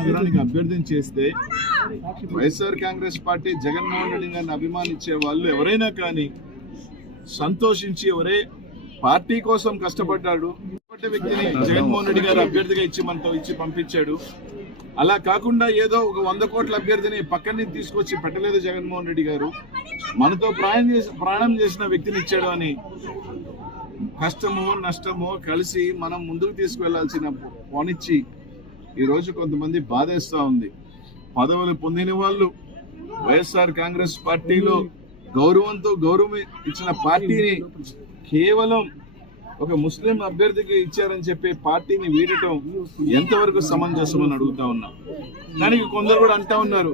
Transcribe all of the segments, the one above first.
నగరానికి అభ్యర్థన చేస్తే వైఎస్ఆర్ కాంగ్రెస్ పార్టీ జగన్మోహన్ రెడ్డి గారిని అభిమానించే వాళ్ళు ఎవరైనా కానీ సంతోషించి ఎవరే పార్టీ కోసం కష్టపడ్డాడు వ్యక్తిని జగన్మోహన్ రెడ్డి గారు అభ్యర్థిగా ఇచ్చి పంపించాడు. అలా కాకుండా ఏదో ఒక 100 కోట్ల అభ్యర్థిని పక్కన తీసుకొచ్చి పెట్టలేదు జగన్మోహన్ రెడ్డి గారు. మనతో ప్రాణం చేసిన వ్యక్తిని ఇచ్చాడు అని కష్టమో నష్టమో కలిసి మనం ముందుకు తీసుకువెళ్లాల్సిన పోనిచ్చి ఈరోజు కొంతమంది బాధేస్తూ ఉంది. పదవులు పొందిన వాళ్ళు వైఎస్ఆర్ కాంగ్రెస్ పార్టీలో గౌరవం ఇచ్చిన పార్టీని కేవలం ఒక ముస్లిం అభ్యర్థికి ఇచ్చారని చెప్పి పార్టీని వీడటం ఎంతవరకు సమంజసం అని అడుగుతా ఉన్నా. దానికి కొందరు కూడా అంటా ఉన్నారు,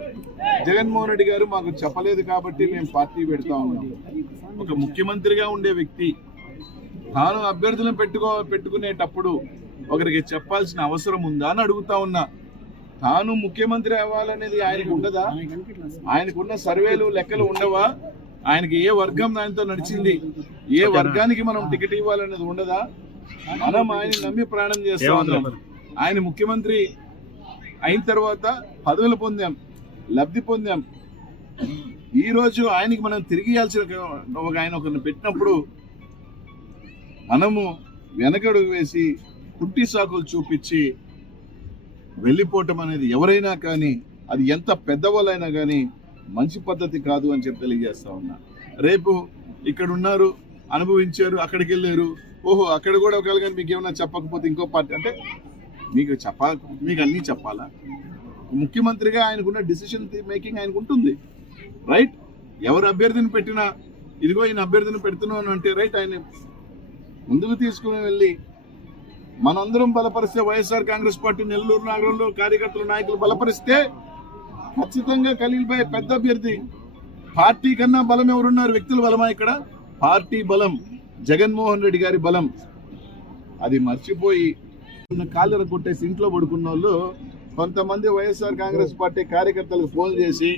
జగన్మోహన్ రెడ్డి గారు మాకు చెప్పలేదు కాబట్టి మేము పార్టీ పెడతా ఉన్నాం. ఒక ముఖ్యమంత్రిగా ఉండే వ్యక్తి తాను అభ్యర్థులను పెట్టుకునేటప్పుడు ఒకరికి చెప్పాల్సిన అవసరం ఉందా అని అడుగుతా ఉన్నా. తాను ముఖ్యమంత్రి అవ్వాలనేది ఆయనకు ఉండదా? ఆయనకున్న సర్వేలు లెక్కలు ఉండవా? ఆయనకి ఏ వర్గం దానితో నడిచింది, ఏ వర్గానికి మనం టికెట్ ఇవ్వాలనేది ఉండదా? మనం ఆయన నమ్మి ప్రాణం చేస్తా ఉన్నాం. ఆయన ముఖ్యమంత్రి అయిన తర్వాత పదవులు పొందాం, లబ్ధి పొందాం. ఈ రోజు ఆయనకి మనం తిరిగి ఇవ్వాల్సిన ఆయన ఒకరిని పెట్టినప్పుడు మనము వెనకడుగు వేసి పుట్టి సాకులు చూపించి వెళ్ళిపోవటం అనేది ఎవరైనా కానీ, అది ఎంత పెద్దవాళ్ళైనా కానీ మంచి పద్ధతి కాదు అని చెప్పి తెలియజేస్తా ఉన్నా. రేపు ఇక్కడ ఉన్నారు, అనుభవించారు, అక్కడికి వెళ్ళారు, ఓహో అక్కడ కూడా ఒకవేళ కానీ మీకు ఏమైనా చెప్పకపోతే ఇంకో పార్టీ అంటే మీకు అన్నీ చెప్పాలా? ముఖ్యమంత్రిగా ఆయనకున్న డిసిషన్ మేకింగ్ ఆయనకు ఉంటుంది, రైట్? ఎవరు అభ్యర్థిని పెట్టినా ఇదిగో ఈయన అభ్యర్థిని పెడుతున్నాను అంటే రైట్, ఆయన ముందుకు తీసుకుని వెళ్ళి మనందరం బలపరిస్తే, వైఎస్ఆర్ కాంగ్రెస్ పార్టీ నెల్లూరు నగరంలో కార్యకర్తలు నాయకులు బలపరిస్తే ఖచ్చితంగా ఖలీల్ భాయ్ పెద్ద అభ్యర్థి. పార్టీ కన్నా బలం ఎవరున్నారు? వ్యక్తుల బలమా? ఇక్కడ పార్టీ బలం, జగన్మోహన్ రెడ్డి గారి బలం. అది మర్చిపోయి కాళ్ళర కొట్టేసి ఇంట్లో పడుకున్న వాళ్ళు కొంతమంది వైఎస్ఆర్ కాంగ్రెస్ పార్టీ కార్యకర్తలకు ఫోన్ చేసి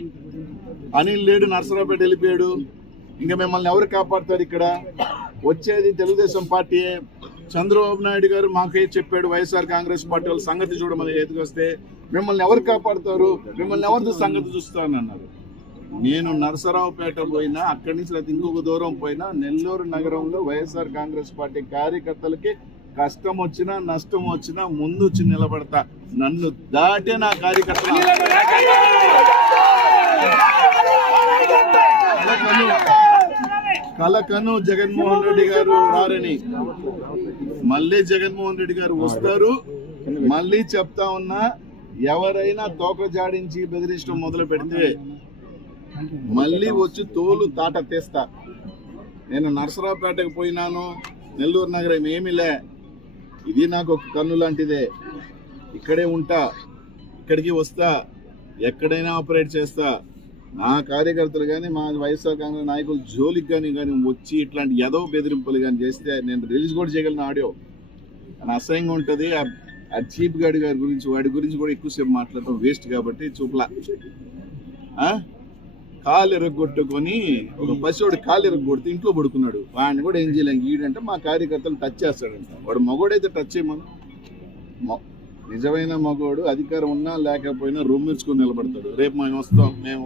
అనిల్ లేడు, నర్సరావుపేట వెళ్ళిపోయాడు, ఇంకా మిమ్మల్ని ఎవరు కాపాడుతారు? ఇక్కడ వచ్చేది తెలుగుదేశం పార్టీయే. చంద్రబాబు నాయుడు గారు మాకే చెప్పాడు వైఎస్ఆర్ కాంగ్రెస్ పార్టీ వాళ్ళ సంగతి చూడమని ఎదుకొస్తే మిమ్మల్ని ఎవరు కాపాడుతారు, మిమ్మల్ని ఎవరితో సంగతి చూస్తారని అన్నారు. నేను నరసరావుపేట పోయినా, అక్కడి నుంచి లేదా ఇంకొక దూరం పోయినా, నెల్లూరు నగరంలో వైఎస్ఆర్ కాంగ్రెస్ పార్టీ కార్యకర్తలకి కష్టం వచ్చినా నష్టం వచ్చినా ముందు వచ్చి నిలబడతా. నన్ను దాటే నా కార్యకర్తలు కలకను జగన్మోహన్ రెడ్డి గారు రారని, మళ్ళీ జగన్మోహన్ రెడ్డి గారు వస్తారు. మళ్ళీ చెప్తా ఉన్నా, ఎవరైనా తోక జాడించి బెదిరించడం మొదలు పెడితే మళ్ళీ వచ్చి తోలు తాట తీస్తా. నేను నరసరావుపేటకు పోయినాను, నెల్లూరు నగరం ఏమిలే, ఇది నాకు ఒక కన్ను లాంటిదే, ఇక్కడే ఉంటా, ఇక్కడికి వస్తా, ఎక్కడైనా ఆపరేట్ చేస్తా. నా కార్యకర్తలు కానీ మా వైఎస్ఆర్ కాంగ్రెస్ నాయకులు జోలికి కానీ వచ్చి ఇట్లాంటి ఏదో బెదిరింపులు కానీ చేస్తే నేను రిలీజ్ కూడా చేయగలను ఆడియో. అని అసహ్యంగా ఉంటుంది. ఆ చీప్ గాడి గారి గురించి, వాడి గురించి కూడా ఎక్కువసేపు మాట్లాడటం వేస్ట్ కాబట్టి చూపలా. కాలు ఎరగొట్టుకొని ఒక పసివాడు కాలు ఎరగొడితే ఇంట్లో పడుకున్నాడు, వాడిని కూడా ఏం చేయలేం. ఈడంటే మా కార్యకర్తలు టచ్ చేస్తాడంట. వాడు మగోడైతే టచ్ చేయమను. నిజమైన మగోడు అధికారం ఉన్నా లేకపోయినా రొమ్మించుకొని నిలబడతాడు. రేపు మేము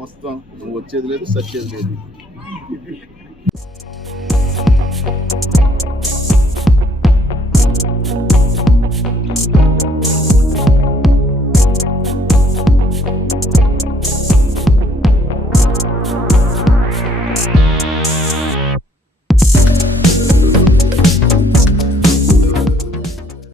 వస్తాం నువ్వు వచ్చేది లేదు, సచ్చేది లేదు.